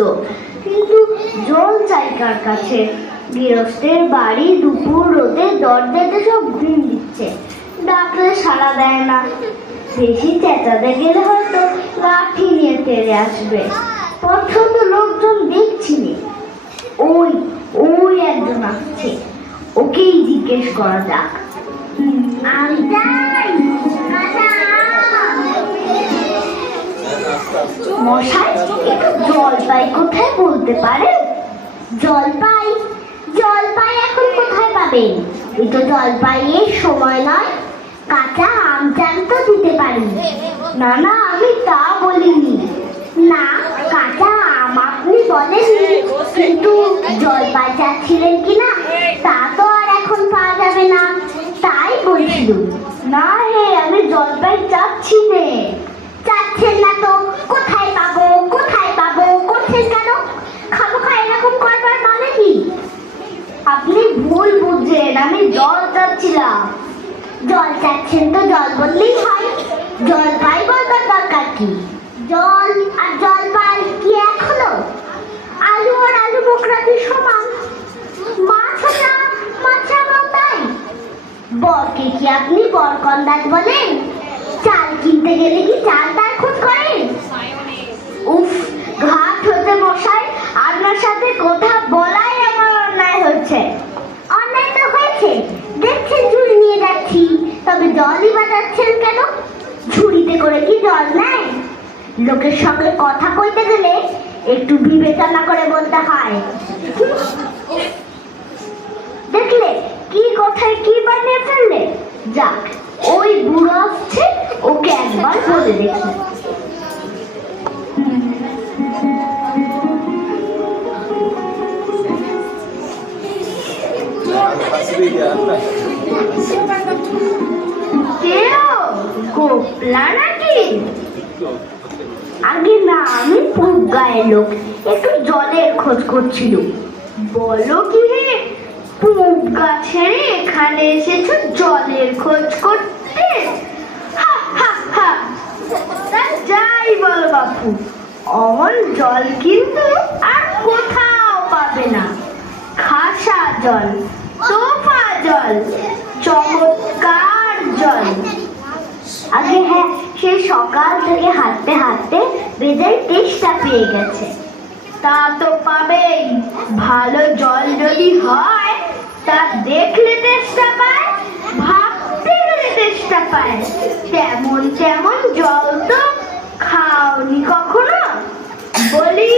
হলো, কিন্তু জল চাই কার কাছে? গৃহস্থের বাড়ি দুপুর রোদে দরজাতে সব ঘুম দিচ্ছে, ডাকলে সাড়া দেয় না। বেশি চেঁচাতে গেলে হয়তো লাঠি নিয়ে তেড়ে আসবে। পছন্দ লোকজন দেখছি নে, ওই ওই একজন আসছে, ওকেই জিজ্ঞেস করা যাক। মশাই, একটু জলপাই কোথায় বলতে পারেন? জলপাই? জলপাই এখন কোথায় পাবেন? এই তো জলপাইয়ের সময় নয়, কাঁচা আম চান তো দিতে পারি। না না, আমি তা বলিনি। না, কাঁচা আম আপনি বলেননি, কিন্তু জলপাই চাচ্ছিলেন কিনা তা তো আর এখন পাওয়া যাবে না, তাই বলছিলাম। না হে, আমি জলপাই চাচ্ছি নে। চাচ্ছেন না তো কোথায় পাবো, কোথায় পাবো করছেন কেন? খামোখা এরকম করবার মানে কি? আপনি ভুল বুঝছেন, আমি জল চাচ্ছিলাম। জল চাচ্ছেন তো জল বললেই হয়, জলপাই বলবার দরকার কি? জল আর জলপাই কি এক হলো? আলু আর আলু বোকরাটি সমান, মাছ আর মাছ তাই। বরকে কি আপনি বরকন্দাজ বলেন? চাল কিনতে গেলে কি চাল তার খোঁজ করেন? উফ, ঘাট হতে মশাই, আপনার সাথে কথা বলাই আমার অন্যায় হচ্ছে। অন্যায় তো হয়েছে, দেখছেন ঝুড়ি নিয়ে যাচ্ছি, তবে জলই বাজাচ্ছেন কেন? ঝুড়িতে করে কি জল নেয়? লোকের সঙ্গে কথা কইতে গেলে একটু বিবেচনা করে বলতে হয়। দেখলে কি কথায় কি বানিয়ে ফেললে? যাক, ওই বুড়ো আসছে, ওকে একবার বলে দেখি। গোপলা নাকি? আগে না, আমি পূব গায়ের লোক, একটু জলের খোঁজ করছিল। বলো কি রে, পূব গাছের এখানে এসেছো জলের খোঁজ করতে? হা হা হা, যাই বল বাপু, অমন জল কিন্তু আর কোথাও পাবে না। খাসা জল, তোফা জল, চমৎকার জল। আগে হ্যাঁ, সে সকাল থেকে হাঁটতে হাঁটতে বেজায় তেষ্টা পেয়ে গেছে। তা তো পাবেই, ভালো জল যদি হয় তা দেখলে তেষ্টা পায়, ভাবতে গেলে তেষ্টা পায়। তেমন তেমন জল তো খাওনি কখনো? বলি